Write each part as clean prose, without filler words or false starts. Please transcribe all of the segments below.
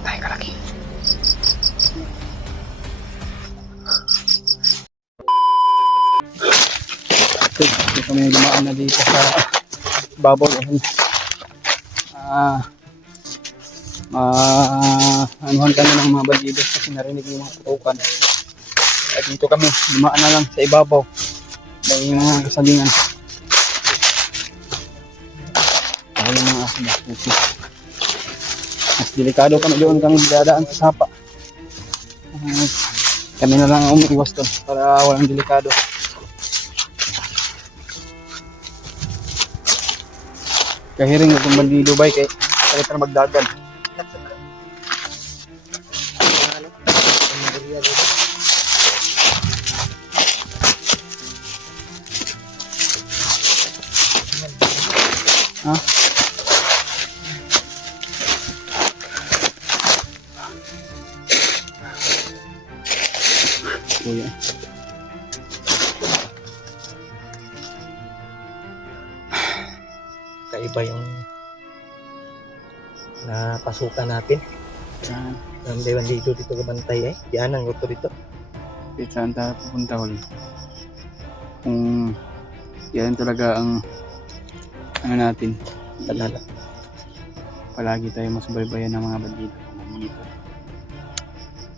Patay ka lagi. Ito kami dumaan na dito sa babaw. Anuhan kami ng mga bandido kasi narinig yung mga putukan. At dito kami dumaan na lang sa ibabaw. May mga kasalingan. Ako yung mga aso ba? Mas delikado kami doon, kami dadaan sa sapa. Kami na lang ang umiiwas doon para walang delikado. Kahiring itong bandido ba kay kaya na magdagan. Ha? Kuya. Kaiba yung napasukan natin. Hindi dito kabantay Diyan ang gusto dito. Saan tayo pupunta ulit? Kung yan talaga ang ano natin, Talala. palagi tayo masubaybayan ng mga bandido kung monitor.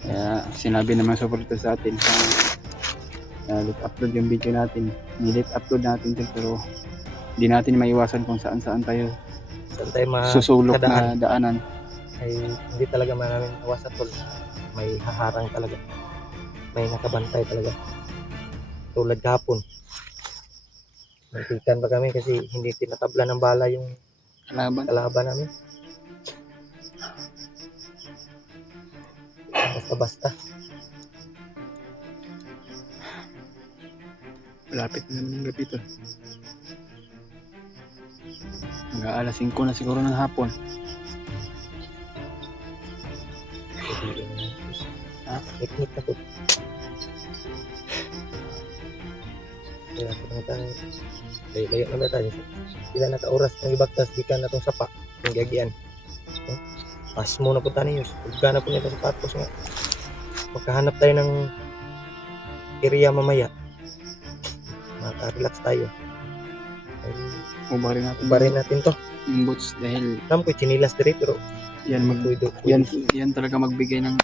Kaya sinabi naman sa portal sa atin let upload yung video natin. Let upload natin ito pero hindi natin maiwasan kung saan tayo susulok na daanan. Ay hindi talaga maraming iwasan tol. May haharang talaga. May nakabantay talaga. Tulad kahapon. Nagtikan pa kami kasi hindi tinatabla ng bala yung kalaban namin. Basta-basta. Malapit na naman ng gabi to. Mag-aalas 5 na siguro ng hapon. Teknik na po. Kaya kung tayo, layo na tayo. Sila naka-oras ng ibagtas, di ka na itong sapa, yung gagian. Pas mo na po tayo yun. Huwag na po nito sapatos nga. Magkahanap tayo ng area mamaya. Maka-relax tayo. Ubarin natin to. Yung boots dahil alam ko chinilas dire pero yan talaga magbigay ng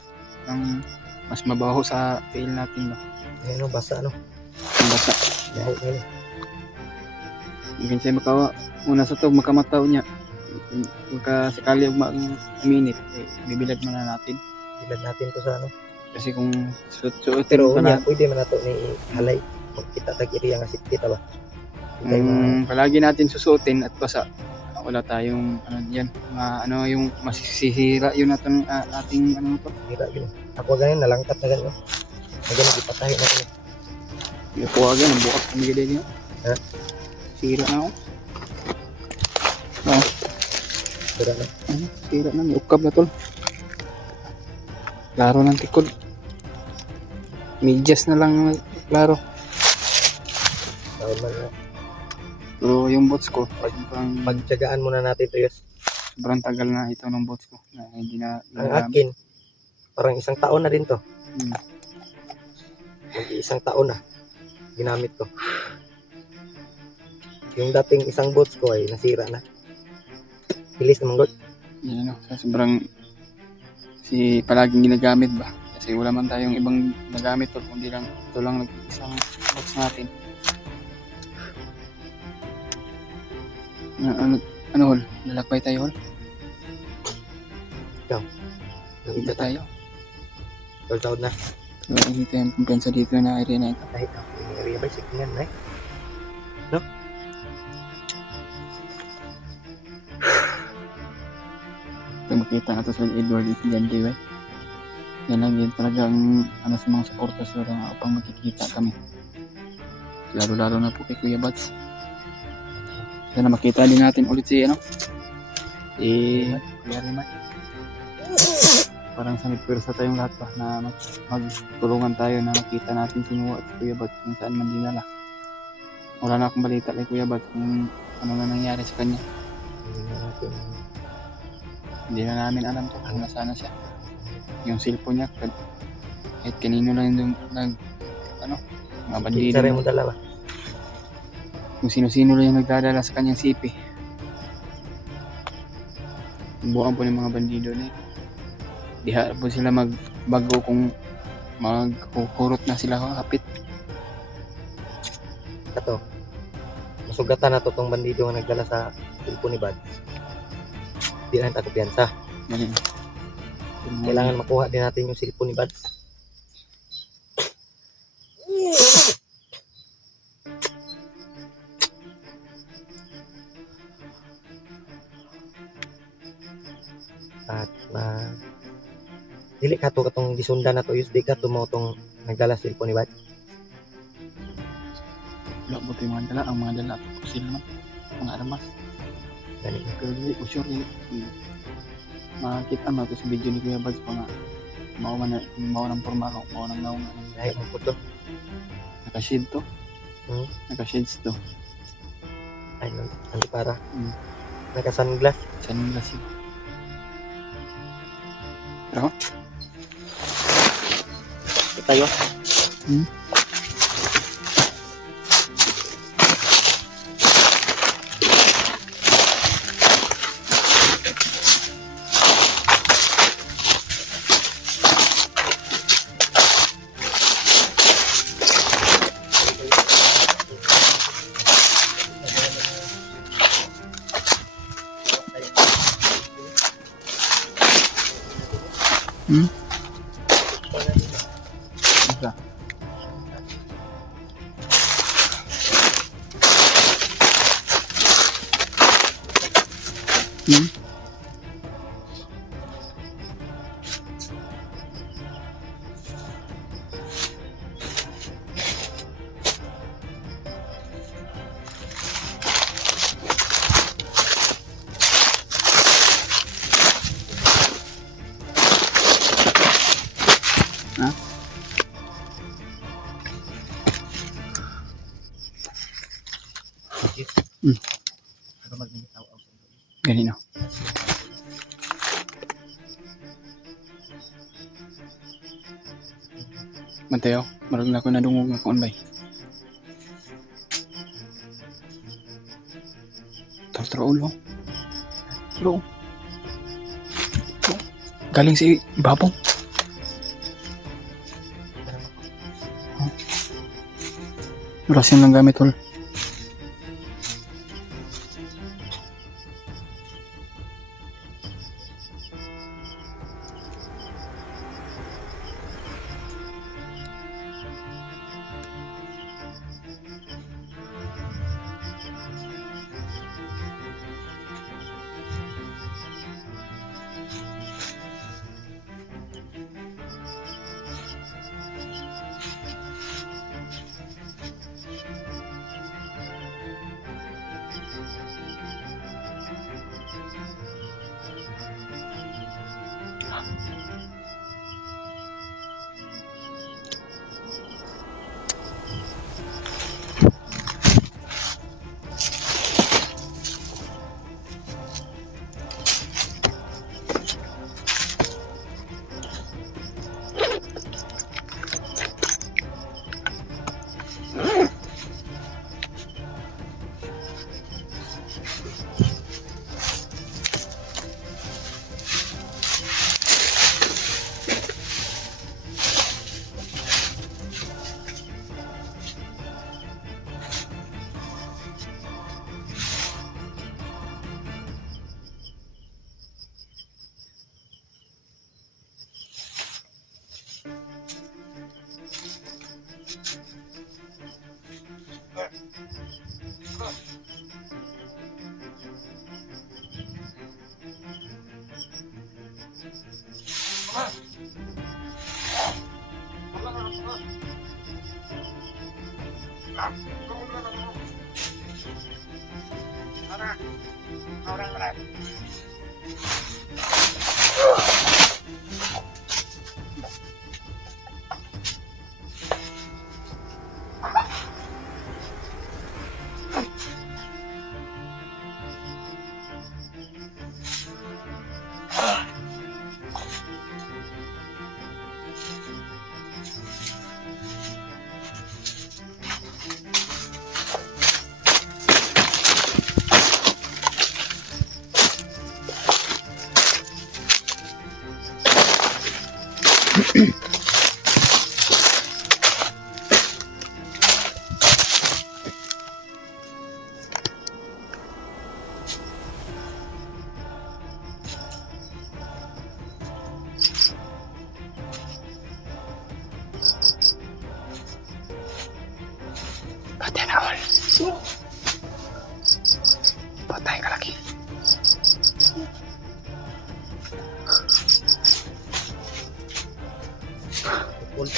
mas mabaho sa tail natin ba. Ano basa no? Basa. Baho ngayon. Mungkin siya una sa to makamataw niya. Magka sakali uminit bibilad muna natin. Bilad natin to sa ano. Kasi kung suot pero niya pwede man nato ni halay. Kita tag area nga kita ba. Palagi natin susuotin at basa. Wala tayong yung masisira yun natin ating to. Hira yun. Ako ganyan nalangkat na ganyan. Ganyan ipatahi na ganyan. Ako agad ang bukas kami gede niya. Ha? Sira na ako. Sira na. Sira na, may ukab na tol. Klaro ng tikod. Medyas na lang klaro. Pero yung bots ko, pagtyagaan muna natin ito yes. Sobrang tagal na ito ng bots ko. Na hindi na ang akin, parang 1 taon na din to. Isang taon na ginamit ko. Yung dating isang bots ko ay nasira na. Bilis naman god. Yan sobrang palaging ginagamit ba. Kasi wala man tayong ibang nagamit to, kundi lang ito lang isang bots natin. Ano hol? Lalakbay tayo hol? Ikaw? Nakita tayo? Taod na. So, dito yung kumpensa dito na area na ito. Ay, yung area ba? Sikingan na no? Ito makita na ito sa Edward dyan di ba? Yan lang din talagang sa mga supporters upang makikita kami. Lalo na po kay Kuya Bats. Sana makita din natin ulit si Kuya Rimay. Parang sa nagpwersa tayong lahat ba na magtulungan tayo na makita natin si Noah at Kuya Bats kung saan man dinala. Wala na akong balita kay Kuya Bats kung ano na nangyari sa kanya. Hindi na namin alam kung nasaan na siya. yung cellphone niya. Kahit kanino lang yung mga bandido. Kinsa rin mo dala ba? Kung sino-sino lang yung nagdadala sa kanyang sipi. Buwan po ng mga bandido na yun. Diha po sila magbago kung magkukurot na sila kapit. Kato. Masugatan na to tong bandido nga nagdala sa cellphone ni Bad. Di lang ta kumpiyansa. Ganyan. Kailangan makuha din natin yung cellphone ni Bad. At dili ka to katong gisundan na to is di ka to mo tong nagdala sa cellphone ni Bad. Wala po yung mga dala. Ang mga dala po sila no? Mga armas. Gani. Pero hindi ko sure yun. Makakita mo ito sa video ni Kuya Bads pa nga. Maunang forma ako. Maunang naungan. Dahil mo po to. Naka-shade to. Naka-shades to. Ay, nanti para. Mm. Naka-sunglass. Sunglass yun. Pero? Ito tayo. Isa. Ganito. Mateo, marag na ako nadungog nga kuan bay. Tara ulo. Bro. Galing si Babong. Rasin lang gamit tol. Patay na all. Patay ka lagi. Pukul.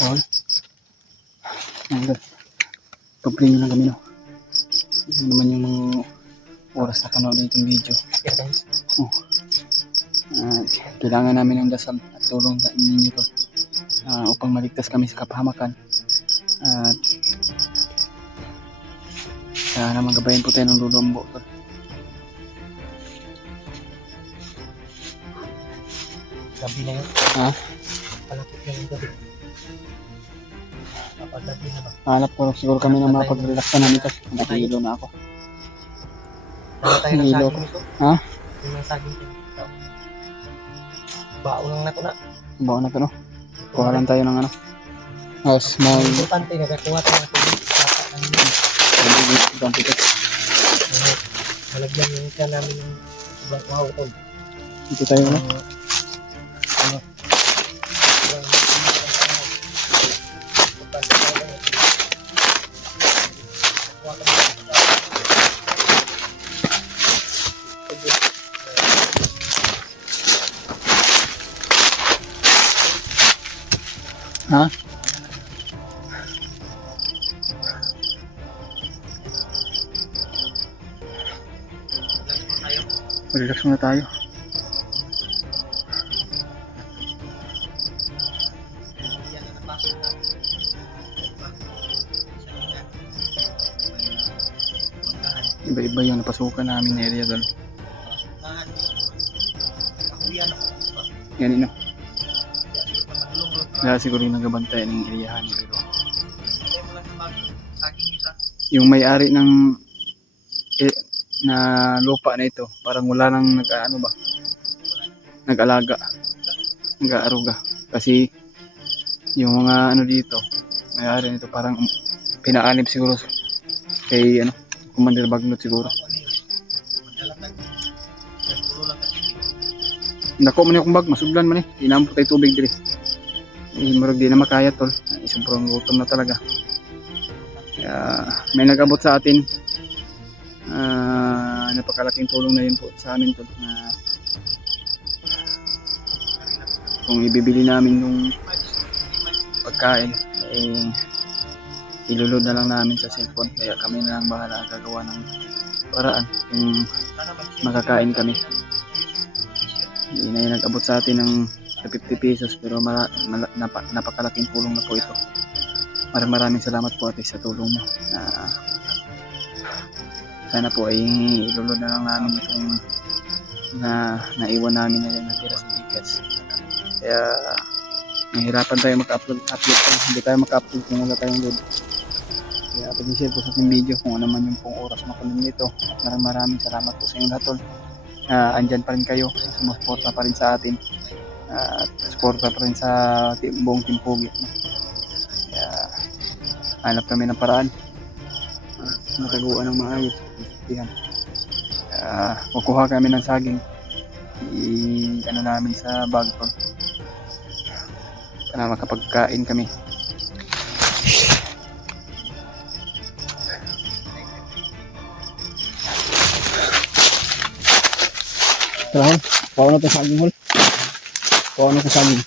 All. Ayun. Pag-play nyo lang kami, no? Ano naman yung mga oras na panood itong video. Oh. Kailangan namin ng dasal at tulong ninyo to upang maligtas kami sa kapahamakan. At sana magabayan po tayo ng lulumbo to. Gabi na yun. Ha? Palapit na yung gabi. Kapag gabi na ba? Hanap ko siguro kami ng mga pag-relax na namin to. Nakihilo na ako. Dala tayo ng Hilo. saging ito. Ha? Yung mga saging ito. Baon lang na ito na. Bawa na to, no? Kuha lang tayo ng ano. Small. Importante, nagkakuha tayo ng tubig. Malagyan yung isa namin yung sobrang kuhaw. Dito tayo, no? Ha? Relax muna tayo. Iba-iba yung napasukan namin na area doon. Yan, no? Kaya siguro yung nagabantay ng area ni pero yung may-ari ng na lupa na ito parang wala nang nag-alaga, nag-aaruga kasi yung mga ano dito may-ari nito parang pinaanib siguro kay Commander Bagnot siguro. Nako man yung bag, masudlan man inampot tayo tubig diri. Murag di na makaya tol, sobrang gutom na talaga. Kaya may nag-abot sa atin, napakalaking tulong na yun po sa amin tol, na kung ibibili namin yung pagkain ilulod na lang namin sa cellphone, kaya kami na lang bahala gagawa ng paraan kung makakain kami. Hindi na yung nag-abot sa atin ng 50 pesos pero napakalaking tulong na po ito. Maraming salamat po ate sa tulong mo. Sana po ay ilulod na lang namin itong naiwan namin na yan natira sa bigas. Kaya nahirapan tayo mag-upload pa. Hindi tayo mag-upload kung wala tayong load. Kaya pag-share po sa ating video kung ano man yung pong oras makunin nito. At maraming salamat po sa inyo lahat tol. Andyan pa rin kayo, sumusuporta pa rin sa atin at suporta pa rin sa buong Team Pogi. Kaya hanap kami ng paraan mataguan ng maayos. Kukuha kami ng saging namin sa bag tol para makapagkain kami. Tara, kuha na ito saging hol. Kuha na ito saging.